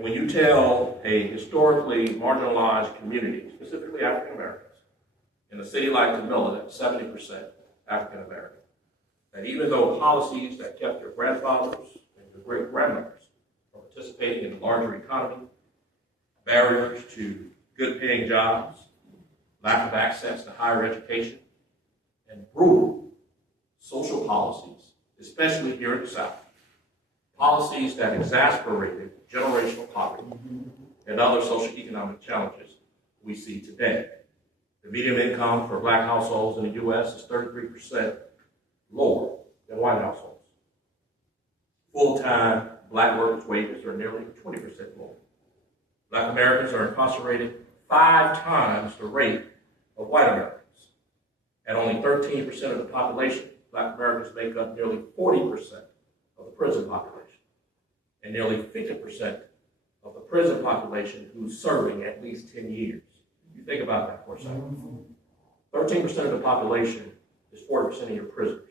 And when you tell a historically marginalized community, specifically African Americans, in a city like Camilla that's 70% African American, that even though policies that kept their grandfathers and their great-grandmothers from participating in the larger economy, barriers to good-paying jobs, lack of access to higher education, and brutal social policies, especially here in the South, policies that exacerbated generational poverty and other socioeconomic challenges we see today. The median income for Black households in the U.S. is 33% lower than white households. Full-time Black workers' wages are nearly 20% lower. Black Americans are incarcerated 5 times the rate of white Americans. At only 13% of the population, Black Americans make up nearly 40% of the prison population, and nearly 50% of the prison population who's serving at least 10 years. You think about that for a second. 13% of the population is 40% of your prisoners,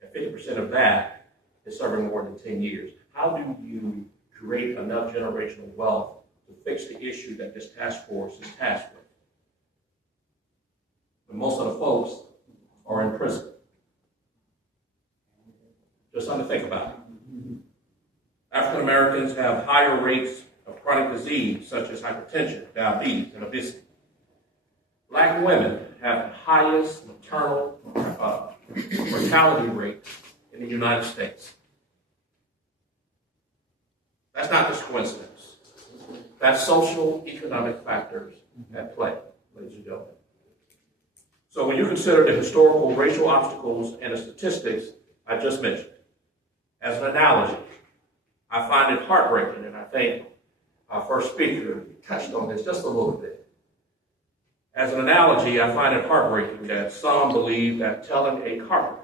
and 50% of that is serving more than 10 years. How do you create enough generational wealth to fix the issue that this task force is tasked with? But most of the folks are in prison. Just something to think about. African Americans have higher rates of chronic disease such as hypertension, diabetes, and obesity. Black women have the highest maternal mortality rate in the United States. That's not just coincidence. That's social economic factors at play, ladies and gentlemen. So when you consider the historical racial obstacles and the statistics I just mentioned, as an analogy, I find it heartbreaking, and I think our first speaker touched on this just a little bit. As an analogy, I find it heartbreaking that some believe that telling a carpenter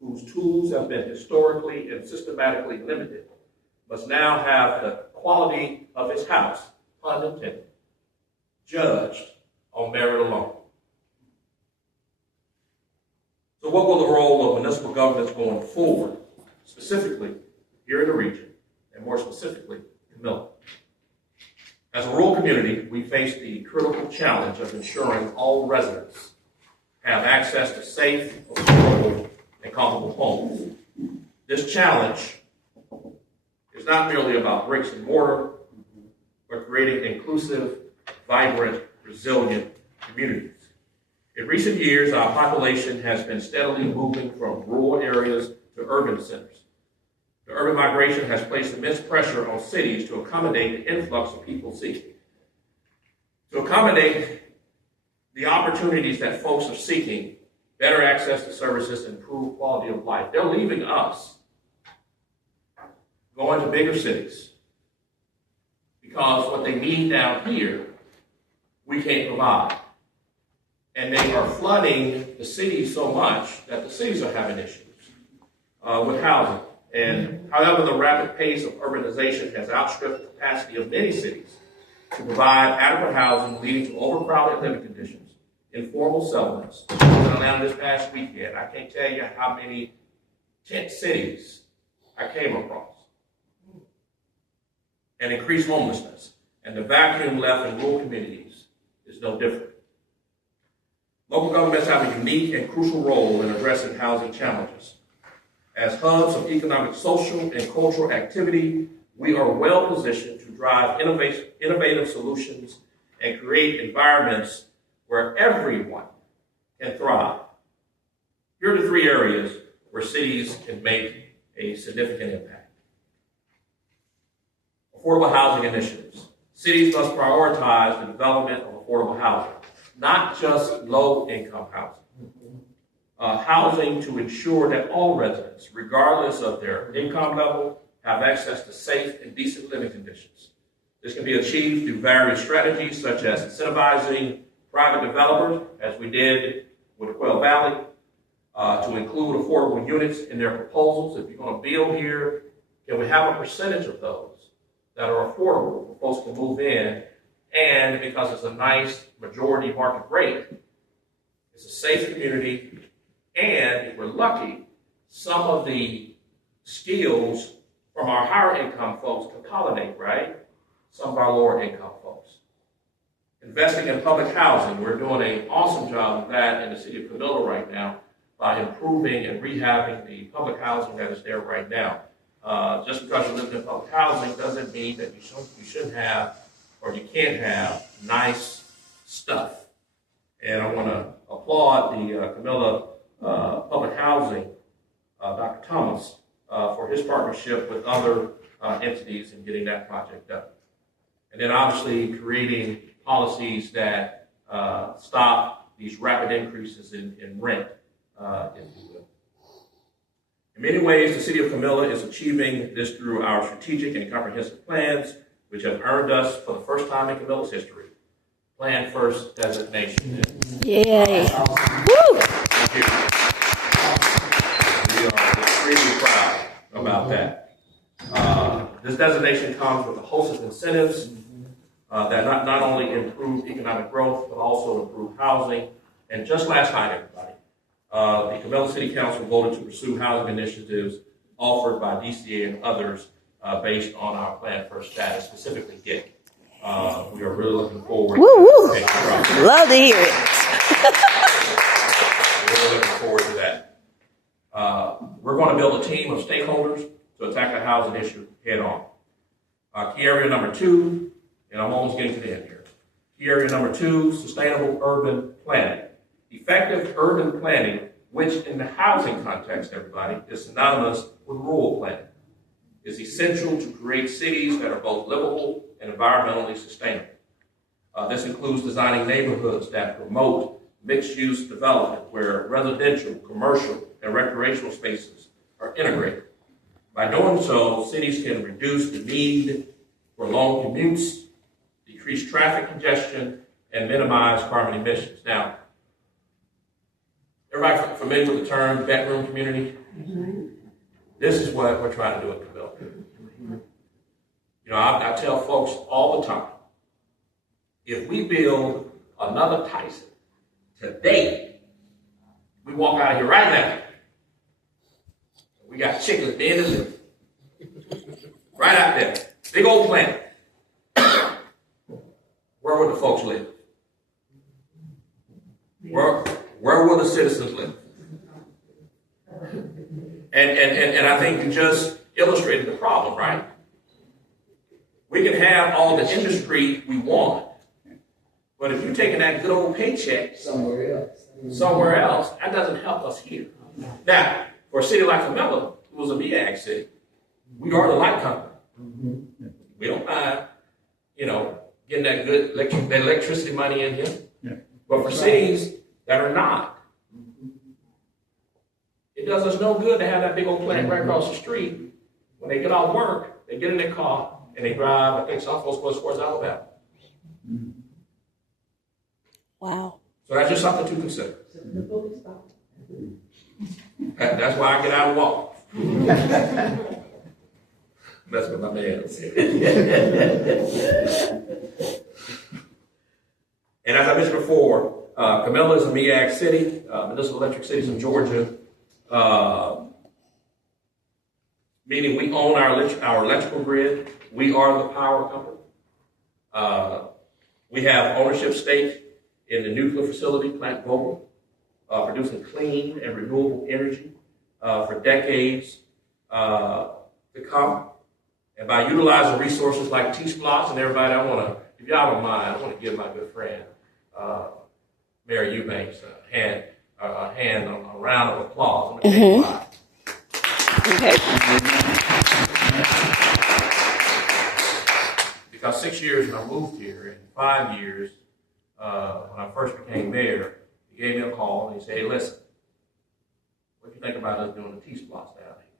whose tools have been historically and systematically limited must now have the quality of his house, pun intended, judged on merit alone. So what will the role of municipal governments going forward, specifically here in the region, and more specifically, Camilla? As a rural community, we face the critical challenge of ensuring all residents have access to safe, affordable, and comfortable homes. This challenge is not merely about bricks and mortar, but creating inclusive, vibrant, resilient communities. In recent years, our population has been steadily moving from rural areas to urban centers. The urban migration has placed immense pressure on cities to accommodate the influx of people seeking. To accommodate the opportunities that folks are seeking, better access to services, and improved quality of life, they're leaving us, going to bigger cities, because what they need down here, we can't provide. And they are flooding the cities so much that the cities are having issues with housing. And however, the rapid pace of urbanization has outstripped the capacity of many cities to provide adequate housing, leading to overcrowded living conditions, informal settlements. In Atlanta this past weekend, I can't tell you how many tent cities I came across. And increased homelessness. And the vacuum left in rural communities is no different. Local governments have a unique and crucial role in addressing housing challenges. As hubs of economic, social, and cultural activity, we are well positioned to drive innovative solutions and create environments where everyone can thrive. Here are the 3 areas where cities can make a significant impact. Affordable housing initiatives. Cities must prioritize the development of affordable housing, not just low-income housing. Housing to ensure that all residents, regardless of their income level, have access to safe and decent living conditions. This can be achieved through various strategies, such as incentivizing private developers, as we did with Quail Valley, to include affordable units in their proposals. If you're going to build here, can we have a percentage of those that are affordable for folks to move in? And because it's a nice majority market rate, it's a safe community, and if we're lucky, some of the skills from our higher income folks to pollinate, right? Some of our lower income folks. Investing in public housing, we're doing an awesome job of that in the city of Camilla right now by improving and rehabbing the public housing that is there right now. Just because you live in public housing doesn't mean that you shouldn't have or you can't have nice stuff. And I want to applaud the Camilla Public Housing, Dr. Thomas, for his partnership with other entities in getting that project done. And then obviously creating policies that stop these rapid increases in rent, if you will. In many ways, the city of Camilla is achieving this through our strategic and comprehensive plans, which have earned us, for the first time in Camilla's history, Plan First designation. Yay. Woo! Thank you. We are extremely proud about that. This designation comes with a host of incentives that not only improve economic growth, but also improve housing. And just last night, everybody, the Camilla City Council voted to pursue housing initiatives offered by DCA and others based on our Plan First status, specifically GIC. We are really looking forward. Woo, woo. Love to hear it. We're really looking forward to that. We're going to build a team of stakeholders to attack the housing issue head on. Key area number 2, and I'm almost getting to the end here. Key area number 2, sustainable urban planning. Effective urban planning, which in the housing context, everybody, is synonymous with rural planning, is essential to create cities that are both livable and environmentally sustainable. This includes designing neighborhoods that promote mixed-use development where residential, commercial, and recreational spaces are integrated. By doing so, cities can reduce the need for long commutes, decrease traffic congestion, and minimize carbon emissions. Now, everybody familiar with the term bedroom community? Mm-hmm. This is what we're trying to do in Camilla. You know, I tell folks all the time, if we build another Tyson today, we walk out of here right now. We got chickens at the end of the living. Right out there. Big old planet. Where would the folks live? Where will the citizens live? And I think you just illustrated the problem, right? We can have all the industry we want, but if you're taking that good old paycheck somewhere else, that doesn't help us here. Now, for a city like Camilla, who was a MEAG city, we are the light company. We don't mind, getting that good electricity money in here. Yeah. But for cities that are not, it does us no good to have that big old plant right across the street. When they get off work, they get in their car and they drive, I think some folks go towards Alabama. Wow. So that's just something to consider. That's why I get out and walk. That's what my man said. And as I mentioned before, Camilla is a MEAG city, Municipal Electric Cities of Georgia, meaning we own our electrical grid. We are the power company. We have ownership stake in the nuclear facility, Plant Vogtle, producing clean and renewable energy for decades to come. And by utilizing resources like T-Splosh and everybody, if y'all don't mind, I want to give my good friend, Mayor Eubanks, a round of applause. I'm going to tell you why. Okay. Because 6 years when I moved here, and 5 years when I first became mayor, he gave me a call and he said, "Hey, listen, what do you think about us doing the T-Splosh down here?"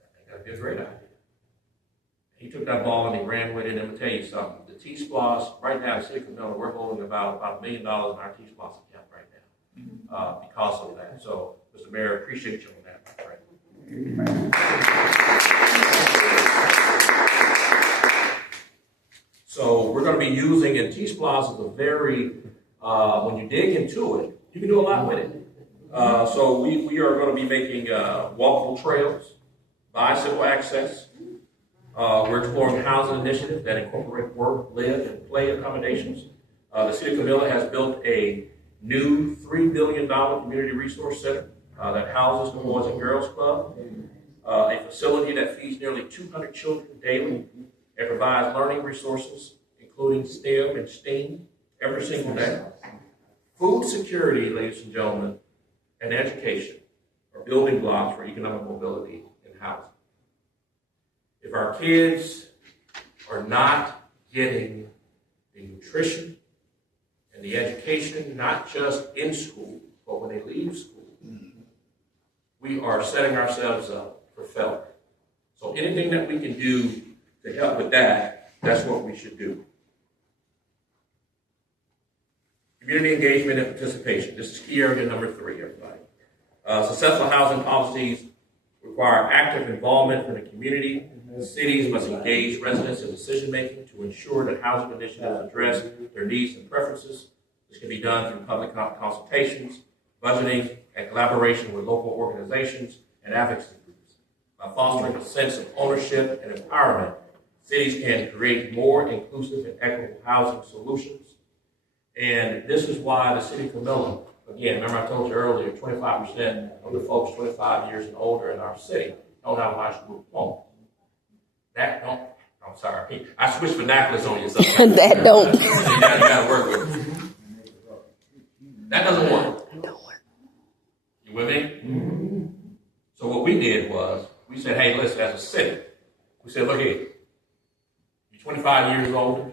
I think that'd be a great idea. He took that ball and he ran with it. And I'm going to tell you something. The T-Splosh, right now in City of Camilla, we're holding about $1 million in our T-Splosh account right now because of that. So, Mr. Mayor, appreciate you on that, my friend. So we're going to be using, and T-Splosh is a very, when you dig into it, you can do a lot with it. So we are going to be making walkable trails. bicycle access. We're exploring housing initiatives that incorporate work, live, and play accommodations. The City of Camilla has built a new $3 billion community resource center that houses the Boys and Girls Club, a facility that feeds nearly 200 children daily and provides learning resources, including STEM and STEAM, every single day. Food security, ladies and gentlemen, and education are building blocks for economic mobility and housing. If our kids are not getting the nutrition and the education, not just in school, but when they leave school, we are setting ourselves up for failure. So anything that we can do to help with that, that's what we should do. Community engagement and participation. This is key area number 3, everybody. Successful housing policies require active involvement from the community. Cities must engage residents in decision-making to ensure that housing initiatives address their needs and preferences. This can be done through public consultations, budgeting, and collaboration with local organizations and advocacy groups. By fostering a sense of ownership and empowerment, cities can create more inclusive and equitable housing solutions. And this is why the City of Camilla, again, remember I told you earlier, 25% of the folks 25 years and older in our city don't have a high school diploma. I'm sorry. I switched vernaculars on you. That don't. So you got to work with it. That doesn't work. You with me? So what we did was, we said, hey, listen, as a city, we said, look here, you're 25 years older,